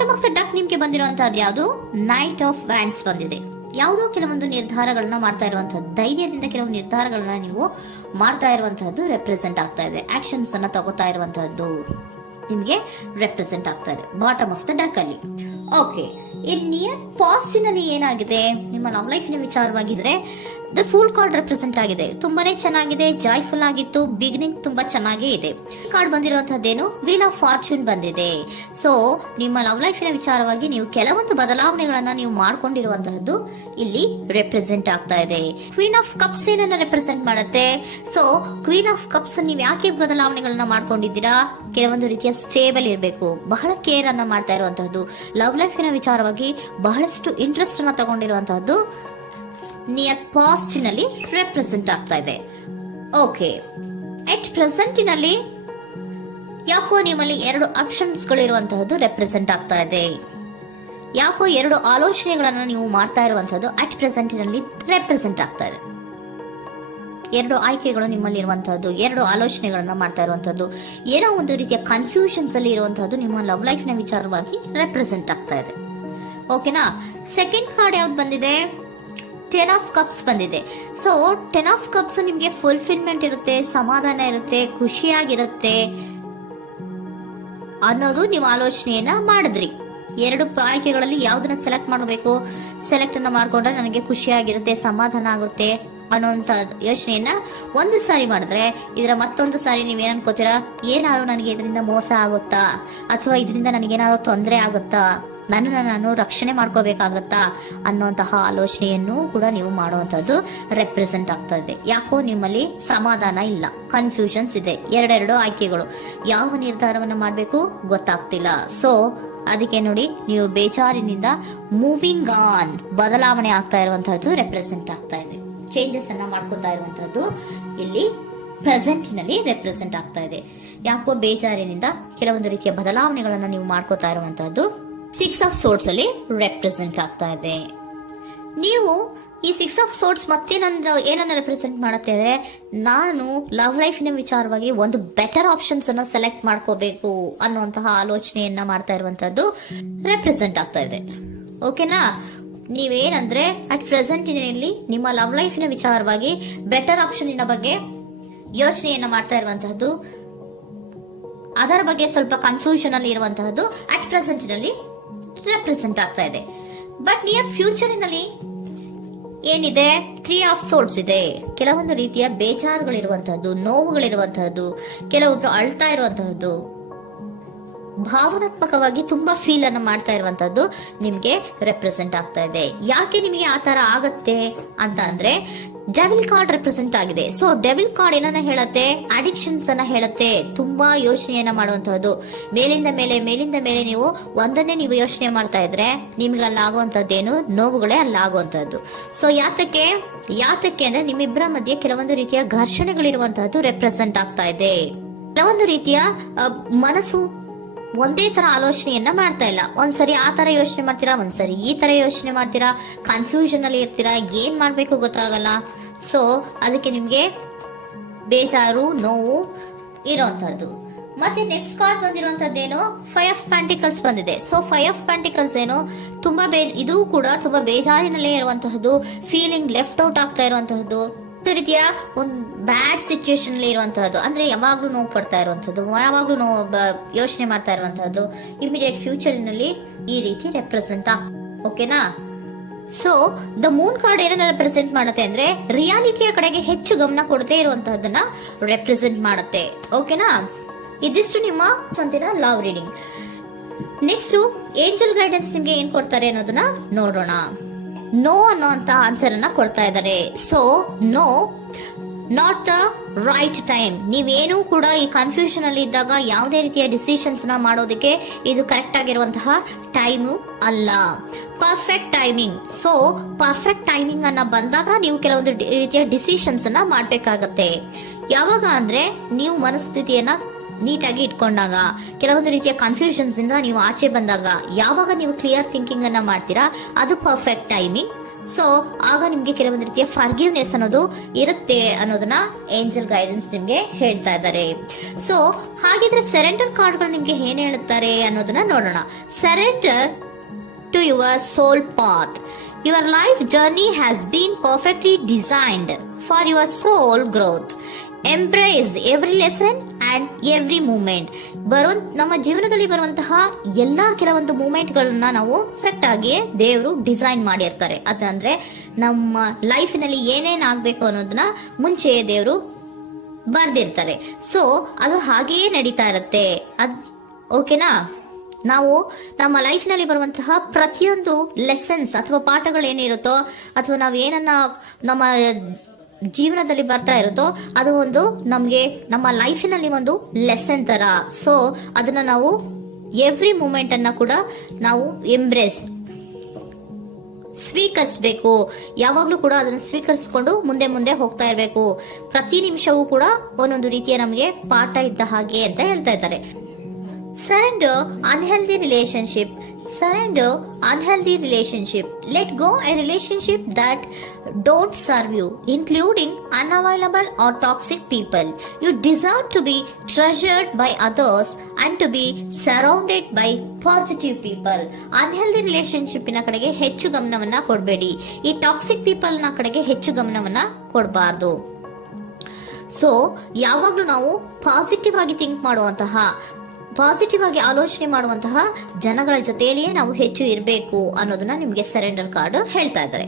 Bottom of the duck ನಿಮ್ಗೆ ಬಂದಿರುವಂತಹದ್ದು ಯಾವುದು? Knight of wands ಬಂದಿದೆ. ಯಾವುದೋ ಕೆಲವೊಂದು ನಿರ್ಧಾರಗಳನ್ನ ಮಾಡ್ತಾ ಇರುವಂತಹದ್ದು, ಧೈರ್ಯದಿಂದ ಕೆಲವು ನಿರ್ಧಾರಗಳನ್ನ ನೀವು ಮಾಡ್ತಾ ಇರುವಂತಹದ್ದು ರೆಪ್ರೆಸೆಂಟ್ ಆಗ್ತಾ ಇದೆ. ಆಕ್ಷನ್ಸ್ ಅನ್ನ ತಗೋತಾ ಇರುವಂತಹದ್ದು ನಿಮ್ಗೆ ರೆಪ್ರೆಸೆಂಟ್ ಆಗ್ತಾ ಇದೆ ಬಾಟಮ್ ಆಫ್ ದ ಡಕ್ ಅಲ್ಲಿ. ಓಕೆ, ಇನ್ ನಿಯರ್ ಪಾಸಿಟಿವ್ ನಲ್ಲಿ ಏನಾಗಿದೆ? ನಿಮ್ಮ ಲವ್ ಲೈಫಿನ ವಿಚಾರವಾಗಿದ್ರೆ ದ ಫೂಲ್ ಕಾರ್ಡ್ ರೆಪ್ರೆಸೆಂಟ್ ಆಗಿದೆ. ತುಂಬಾನೇ ಚೆನ್ನಾಗಿದೆ, ಜಾಯ್ಫುಲ್ ಆಗಿತ್ತು, ಬಿಗಿನಿಂಗ್ ತುಂಬಾ ಚೆನ್ನಾಗೇ ಇದೆ. ಕಾರ್ಡ್ ಬಂದಿರುವಂತಹದ್ದೇನು? ವೀಲ್ ಆಫ್ ಫಾರ್ಚೂನ್ ಬಂದಿದೆ. ಸೊ ನಿಮ್ಮ ಲವ್ ಲೈಫಿನ ವಿಚಾರವಾಗಿ ನೀವು ಕೆಲವೊಂದು ಬದಲಾವಣೆಗಳನ್ನ ನೀವು ಮಾಡ್ಕೊಂಡಿರುವಂತಹದ್ದು ಇಲ್ಲಿ ರೆಪ್ರೆಸೆಂಟ್ ಆಗ್ತಾ ಇದೆ. ಕ್ವೀನ್ ಆಫ್ ಕಪ್ಸ್ ಏನನ್ನ ರೆಪ್ರೆಸೆಂಟ್ ಮಾಡುತ್ತೆ? ಸೊ ಕ್ವೀನ್ ಆಫ್ ಕಪ್ಸ್ ನೀವು ಯಾಕೆ ಬದಲಾವಣೆಗಳನ್ನ ಮಾಡ್ಕೊಂಡಿದ್ದೀರಾ? ಕೆಲವೊಂದು ರೀತಿಯ ಸ್ಟೇಬಲ್ ಇರಬೇಕು, ಬಹಳ ಕೇರ್ ಅನ್ನ ಮಾಡ್ತಾ ಇರುವಂತಹದ್ದು, ಲವ್ ಲೈಫಿನ ವಿಚಾರವಾಗಿ ಬಹಳಷ್ಟು ಇಂಟ್ರೆಸ್ಟ್ ಅನ್ನ ತಗೊಂಡಿರುವಂತಹದ್ದು ನಿಯರ್ ಪಾಸ್ಟ್ ನಲ್ಲಿ ರೆಪ್ರೆಸೆಂಟ್ ಆಗ್ತಾ ಇದೆ. ಓಕೆ, ಎಟ್ ಪ್ರೆಸೆಂಟ್ ನಲ್ಲಿ ಯಾಕೋ ನಿಮ್ಮಲ್ಲಿ 2 ಆಪ್ಷನ್ಸ್ ಗಳಿರುವಂತಹದ್ದು ರೆಪ್ರೆಸೆಂಟ್ ಆಗ್ತಾ ಇದೆ. ಯಾಕೋ 2 ಆಲೋಚನೆಗಳನ್ನ ನೀವು ಮಾಡ್ತಾ ಇರುವಂತಹದ್ದು ಅಟ್ ಪ್ರೆಸೆಂಟ್ ನಲ್ಲಿ ರೆಪ್ರೆಸೆಂಟ್ ಆಗ್ತಾ ಇದೆ. 2 ಆಯ್ಕೆಗಳು ನಿಮ್ಮಲ್ಲಿ ಇರುವಂತಹದ್ದು, 2 ಆಲೋಚನೆಗಳನ್ನ ಮಾಡ್ತಾ ಇರುವಂತಹದ್ದು, ಏನೋ ಒಂದು ರೀತಿಯ ಕನ್ಫ್ಯೂಷನ್ಸ್ ಅಲ್ಲಿ ಇರುವಂತಹದ್ದು ನಿಮ್ಮ ಲವ್ ಲೈಫ್ ನ ವಿಚಾರವಾಗಿ ರೆಪ್ರೆಸೆಂಟ್ ಆಗ್ತಾ ಇದೆ. ಓಕೆನಾ? ಸೆಕೆಂಡ್ ಕಾರ್ಡ್ ಯಾವ್ದು ಬಂದಿದೆ? 10 ಆಫ್ ಕಪ್ಸ್ ಬಂದಿದೆ. ಸೊ 10 ಆಫ್ ಕಪ್ಸ್ ನಿಮ್ಗೆ ಫುಲ್ಫಿಲ್ಮೆಂಟ್ ಇರುತ್ತೆ, ಸಮಾಧಾನ ಇರುತ್ತೆ, ಖುಷಿಯಾಗಿರುತ್ತೆ ಅನ್ನೋದು ನೀವು ಆಲೋಚನೆಯನ್ನ ಮಾಡಿದ್ರಿ. 2 ಆಯ್ಕೆಗಳಲ್ಲಿ ಯಾವ್ದನ್ನ ಸೆಲೆಕ್ಟ್ ಮಾಡಬೇಕು? ಸೆಲೆಕ್ಟ್ ಅನ್ನ ಮಾಡ್ಕೊಂಡ್ರೆ ನನಗೆ ಖುಷಿಯಾಗಿರುತ್ತೆ, ಸಮಾಧಾನ ಆಗುತ್ತೆ ಅನ್ನೋಂತ ಯೋಚನೆಯನ್ನ ಒಂದು ಸಾರಿ ಮಾಡಿದ್ರೆ, ಇದರ ಮತ್ತೊಂದು ಸಾರಿ ನೀವೇನ್ ಅನ್ಕೋತೀರಾ? ಏನಾದ್ರು ನನಗೆ ಇದರಿಂದ ಮೋಸ ಆಗುತ್ತಾ, ಅಥವಾ ಇದರಿಂದ ನನಗೇನಾದ್ರು ತೊಂದರೆ ಆಗುತ್ತಾ, ನಾನು ರಕ್ಷಣೆ ಮಾಡ್ಕೋಬೇಕಾಗತ್ತಾ ಅನ್ನುವಂತಹ ಆಲೋಚನೆಯನ್ನು ಕೂಡ ನೀವು ಮಾಡುವಂತದ್ದು ರೆಪ್ರೆಸೆಂಟ್ ಆಗ್ತಾ ಇದೆ. ಯಾಕೋ ನಿಮ್ಮಲ್ಲಿ ಸಮಾಧಾನ ಇಲ್ಲ, ಕನ್ಫ್ಯೂಷನ್ಸ್ ಇದೆ, 2 ಆಯ್ಕೆಗಳು, ಯಾವ ನಿರ್ಧಾರವನ್ನು ಮಾಡಬೇಕು ಗೊತ್ತಾಗ್ತಿಲ್ಲ. ಸೊ ಅದಕ್ಕೆ ನೋಡಿ, ನೀವು ಬೇಜಾರಿನಿಂದ ಮೂವಿಂಗ್ ಆನ್, ಬದಲಾವಣೆ ಆಗ್ತಾ ಇರುವಂತಹದ್ದು ರೆಪ್ರೆಸೆಂಟ್ ಆಗ್ತಾ ಇದೆ. ಚೇಂಜಸ್ ಅನ್ನ ಮಾಡ್ಕೋತಾ ಇರುವಂತಹದ್ದು ಇಲ್ಲಿ ಪ್ರೆಸೆಂಟ್ ನಲ್ಲಿ ರೆಪ್ರೆಸೆಂಟ್ ಆಗ್ತಾ ಇದೆ. ಯಾಕೋ ಬೇಜಾರಿನಿಂದ ಕೆಲವೊಂದು ರೀತಿಯ ಬದಲಾವಣೆಗಳನ್ನ ನೀವು ಮಾಡ್ಕೋತಾ ಇರುವಂತಹದ್ದು 6 ಆಫ್ ಸೋರ್ಟ್ಸ್ ಅಲ್ಲಿ ರೆಪ್ರೆಸೆಂಟ್ ಆಗ್ತಾ ಇದೆ. ನೀವು ಈ 6 ಆಫ್ ಸೋರ್ಟ್ಸ್ ಮತ್ತೆ ಏನನ್ನ ರೆಪ್ರೆಸೆಂಟ್ ಮಾಡುತ್ತೆ ಅಂದ್ರೆ, ನಾನು ಲವ್ ಲೈಫಿನ ವಿಚಾರವಾಗಿ ಒಂದು ಬೆಟರ್ ಆಪ್ಷನ್ಸ್ ಅನ್ನ ಸೆಲೆಕ್ಟ್ ಮಾಡ್ಕೋಬೇಕು ಅನ್ನುವಂತಹ ಆಲೋಚನೆಯನ್ನ ಮಾಡ್ತಾ ಇರುವಂತಹದ್ದು ರೆಪ್ರೆಸೆಂಟ್ ಆಗ್ತಾ ಇದೆ. ಓಕೆನಾ? ನೀವೇನಂದ್ರೆ ಅಟ್ ಪ್ರೆಸೆಂಟಿನಲ್ಲಿ ನಿಮ್ಮ ಲವ್ ಲೈಫಿನ ವಿಚಾರವಾಗಿ ಬೆಟರ್ ಆಪ್ಷನ್ ಬಗ್ಗೆ ಯೋಚನೆಯನ್ನ ಮಾಡ್ತಾ ಇರುವಂತಹದ್ದು, ಅದರ ಬಗ್ಗೆ ಸ್ವಲ್ಪ ಕನ್ಫ್ಯೂಷನ್ ಅಲ್ಲಿ ಇರುವಂತಹದ್ದು ಅಟ್ ಪ್ರೆಸೆಂಟ್ ನಲ್ಲಿ ರೆಪ್ರೆಸೆಂಟ್ ಆಗ್ತಾ ಇದೆ. ಬಟ್ ನಿಯರ್ ಫ್ಯೂಚರ್ ನಲ್ಲಿ ಏನಿದೆ? 3 ಆಫ್ ಸೋರ್ಟ್ಸ್ ಇದೆ. ಕೆಲವೊಂದು ರೀತಿಯ ಬೇಜಾರುಗಳಿರುವಂತಹದ್ದು, ನೋವುಗಳಿರುವಂತಹದ್ದು, ಕೆಲವೊಬ್ರು ಅಳ್ತಾ ಇರುವಂತಹದ್ದು, ಭಾವನಾತ್ಮಕವಾಗಿ ತುಂಬಾ ಫೀಲ್ ಅನ್ನ ಮಾಡ್ತಾ ಇರುವಂತಹದ್ದು ನಿಮ್ಗೆ ರೆಪ್ರೆಸೆಂಟ್ ಆಗ್ತಾ ಇದೆ. ಯಾಕೆ ನಿಮಗೆ ಆ ತರ ಆಗತ್ತೆ ಅಂತ ಅಂದ್ರೆ, ಡೆವಿಲ್ ಕಾರ್ಡ್ ರೆಪ್ರೆಸೆಂಟ್ ಆಗಿದೆ. ಸೊ ಡೆವಿಲ್ ಕಾರ್ಡ್ ಏನನ್ನ ಹೇಳತ್ತೆ? ಅಡಿಕ್ಷನ್ಸ್ ಅನ್ನ ಹೇಳತ್ತೆ. ತುಂಬಾ ಯೋಚನೆಯನ್ನ ಮಾಡುವಂತಹದ್ದು, ಮೇಲಿಂದ ಮೇಲೆ ನೀವು ಒಂದನ್ನೇ ನೀವು ಯೋಚನೆ ಮಾಡ್ತಾ ಇದ್ರೆ ನಿಮ್ಗೆ ಅಲ್ಲಾಗುವಂತದ್ದೇನು? ನೋವುಗಳೇ ಅಲ್ಲಾಗುವಂತಹದ್ದು. ಸೊ ಯಾತಕ್ಕೆ ಅಂದ್ರೆ ನಿಮ್ಮಿಬ್ಬರ ಮಧ್ಯೆ ಕೆಲವೊಂದು ರೀತಿಯ ಘರ್ಷಣೆಗಳಿರುವಂತಹದ್ದು ರೆಪ್ರೆಸೆಂಟ್ ಆಗ್ತಾ ಇದೆ. ಕೆಲವೊಂದು ರೀತಿಯ ಮನಸ್ಸು ಒಂದೇ ತರ ಆಲೋಚನೆಯನ್ನ ಮಾಡ್ತಾ ಇಲ್ಲ. ಒಂದ್ಸರಿ ಆ ತರ ಯೋಚನೆ ಮಾಡ್ತೀರಾ, ಒಂದ್ಸರಿ ಈ ತರ ಯೋಚನೆ ಮಾಡ್ತೀರಾ, ಕನ್ಫ್ಯೂಷನ್ ಅಲ್ಲಿ ಇರ್ತೀರಾ, ಏನ್ ಮಾಡ್ಬೇಕು ಗೊತ್ತಾಗಲ್ಲ. ಸೊ ಅದಕ್ಕೆ ನಿಮ್ಗೆ ಬೇಜಾರು, ನೋವು ಇರೋಂಥದ್ದು. ಮತ್ತೆ ನೆಕ್ಸ್ಟ್ ಕಾರ್ಡ್ ಬಂದಿರುವಂತದ್ದೇನು? 5 ಆಫ್ ಪ್ಯಾಂಟಿಕಲ್ಸ್ ಬಂದಿದೆ. ಸೊ 5 ಆಫ್ ಪ್ಯಾಂಟಿಕಲ್ಸ್ ಏನು? ತುಂಬಾ ಇದು ಕೂಡ ತುಂಬಾ ಬೇಜಾರಿನಲ್ಲೇ ಇರುವಂತಹದ್ದು, ಫೀಲಿಂಗ್ ಲೆಫ್ಟ್ ಔಟ್ ಆಗ್ತಾ ಇರುವಂತಹದ್ದು, ರೀತಿಯ ಒಂದು ಬ್ಯಾಡ್ ಸಿಚುಯೇಷನ್ ಅಲ್ಲಿ ಇರುವಂತಹದ್ದು, ಅಂದ್ರೆ ಯಾವಾಗ್ಲೂ ನೋವು ಪಡ್ತಾ ಇರುವಂತಹದ್ದು, ಯಾವಾಗ್ಲೂ ಯೋಚನೆ ಮಾಡ್ತಾ ಇರುವಂತಹದ್ದು ಇಮಿಡಿಯೇಟ್ ಫ್ಯೂಚರ್ ನಲ್ಲಿ ಈ ರೀತಿ ರೆಪ್ರೆಸೆಂಟ್ ಓಕೆನಾ? ಸೊ ದ ಮೂನ್ ಕಾರ್ಡ್ ಏನನ್ನ ರೆಪ್ರೆಸೆಂಟ್ ಮಾಡುತ್ತೆ ಅಂದ್ರೆ, ರಿಯಾಲಿಟಿಯ ಕಡೆಗೆ ಹೆಚ್ಚು ಗಮನ ಕೊಡದೇ ಇರುವಂತಹದನ್ನ ರೆಪ್ರೆಸೆಂಟ್ ಮಾಡುತ್ತೆ. ಓಕೆನಾ? ಇದಿಷ್ಟು ನಿಮ್ಮ ಸ್ವಂತಿನ love reading. Next angel guidance ನಿಮ್ಗೆ ಏನ್ ಕೊಡ್ತಾರೆ ಅನ್ನೋದನ್ನ ನೋಡೋಣ. ನೋ ಅನ್ನೋಂತ ಆನ್ಸರ್ ಅನ್ನ ಕೊಡ್ತಾ ಇದ್ದಾರೆ. So no, not the right time. ನೀವೇನು ಕೂಡ ಈ ಕನ್ಫ್ಯೂಷನ್ ಅಲ್ಲಿ ಇದ್ದಾಗ ಯಾವುದೇ ರೀತಿಯ ಡಿಸಿಷನ್ಸ್ ನ ಮಾಡೋದಕ್ಕೆ ಇದು ಕರೆಕ್ಟ್ ಆಗಿರುವಂತಹ ಟೈಮು ಅಲ್ಲ. Perfect timing. So perfect timing ಅನ್ನ ಬಂದಾಗ ನೀವು ಕೆಲವೊಂದು ರೀತಿಯ ಡಿಸಿಷನ್ಸ್ ಅನ್ನ ಮಾಡ್ಬೇಕಾಗತ್ತೆ. ಯಾವಾಗ ಅಂದ್ರೆ ನೀವು ಮನಸ್ಥಿತಿಯನ್ನ ನೀಟಾಗಿ ಇಟ್ಕೊಂಡಾಗ, ಕೆಲವೊಂದು ರೀತಿಯ ಕನ್ಫ್ಯೂಷನ್ಸ್ ಇಂದ ನೀವು ಆಚೆ ಬಂದಾಗ, ಯಾವಾಗ ನೀವು ಕ್ಲಿಯರ್ ಥಿಂಕಿಂಗ್ ಅನ್ನ ಮಾಡ್ತೀರಾ ಅದು ಪರ್ಫೆಕ್ಟ್ ಟೈಮಿಂಗ್ ಸೊ ಆಗ ನಿಮ್ಗೆ ಕೆಲವೊಂದು ರೀತಿಯ ಫರ್ಗಿವ್ನೆಸ್ ಅನ್ನೋದು ಇರುತ್ತೆ ಅನ್ನೋದನ್ನ ಏಂಜಲ್ ಗೈಡೆನ್ಸ್ ನಿಮ್ಗೆ ಹೇಳ್ತಾ ಇದ್ದಾರೆ. ಸೊ ಹಾಗಿದ್ರೆ ಸರೆಂಡರ್ ಕಾರ್ಡ್ಗಳು ನಿಮ್ಗೆ ಏನ್ ಹೇಳುತ್ತಾರೆ ಅನ್ನೋದನ್ನ ನೋಡೋಣ. Surrender to your soul path. Your life journey has been perfectly designed for your soul growth. Embrace every lesson and every moment. ನಮ್ಮ ಜೀವನದಲ್ಲಿ ಬರುವಂತಹ ಎಲ್ಲಾ ಕೆಲವೊಂದು ಮೂಮೆಂಟ್ ಗಳನ್ನ ನಾವು ಪರ್ಫೆಕ್ಟ್ ಆಗಿ ದೇವರು ಡಿಸೈನ್ ಮಾಡಿರ್ತಾರೆ. ಅದಂದ್ರೆ ನಮ್ಮ ಲೈಫಿನಲ್ಲಿ ಏನೇನ್ ಆಗ್ಬೇಕು ಅನ್ನೋದನ್ನ ಮುಂಚೆ ದೇವರು ಬರ್ದಿರ್ತಾರೆ. ಸೊ ಅದು ಹಾಗೆಯೇ ನಡೀತಾ ಇರುತ್ತೆ. ಓಕೆನಾ? ನಾವು ನಮ್ಮ ಲೈಫ್ ನಲ್ಲಿ ಬರುವಂತಹ ಪ್ರತಿಯೊಂದು ಲೆಸನ್ಸ್ ಅಥವಾ ಪಾಠಗಳೇನಿರುತ್ತೋ ಅಥವಾ ನಾವು ಏನನ್ನ ನಮ್ಮ ಜೀವನದಲ್ಲಿ ಬರ್ತಾ ಇರುತ್ತೋ ಅದು ಒಂದು ನಮ್ಗೆ ನಮ್ಮ ಲೈಫಿನಲ್ಲಿ ಒಂದು ಲೆಸನ್ ತರ. ಸೊ ಅದನ್ನ ನಾವು ಎವ್ರಿ ಮೂಮೆಂಟ್ ಅನ್ನ ಕೂಡ ನಾವು ಎಂಬ್ರೇಸ್ ಸ್ವೀಕರಿಸಬೇಕು. ಯಾವಾಗ್ಲೂ ಕೂಡ ಅದನ್ನು ಸ್ವೀಕರಿಸಿಕೊಂಡು ಮುಂದೆ ಮುಂದೆ ಹೋಗ್ತಾ ಇರಬೇಕು. ಪ್ರತಿ ನಿಮಿಷವೂ ಕೂಡ ಒಂದೊಂದು ರೀತಿಯ ನಮಗೆ ಪಾಠ ಇದ್ದ ಹಾಗೆ ಅಂತ ಹೇಳ್ತಾ ಇದ್ದಾರೆ. Surrender unhealthy relationship. Surrender unhealthy relationship. Let go a relationship that don't serve you, including unavailable or toxic people. You deserve to be treasured by others and to be surrounded by positive people. Unhealthy relationship ನ ಕಡೆಗೆ ಹೆಚ್ಚು ಗಮನವನ್ನ ಕೊಡಬೇಡಿ. ಈ toxic people ನ ಕಡೆಗೆ ಹೆಚ್ಚು ಗಮನವನ್ನ ಕೊಡಬಾರ್ದು. So ಯಾವಾಗ್ಲೂ ನಾವು ಪಾಸಿಟಿವ್ ಆಗಿ ಥಿಂಕ್ ಮಾಡುವಂತಹ, ಪಾಸಿಟಿವ್ ಆಗಿ ಆಲೋಚನೆ ಮಾಡುವಂತಹ ಜನಗಳ ಜೊತೆಯಲ್ಲಿಯೇ ನಾವು ಹೆಚ್ಚು ಇರಬೇಕು ಅನ್ನೋದನ್ನ ನಿಮ್ಗೆ ಸರೆಂಡರ್ ಕಾರ್ಡ್ ಹೇಳ್ತಾ ಇದ್ದಾರೆ.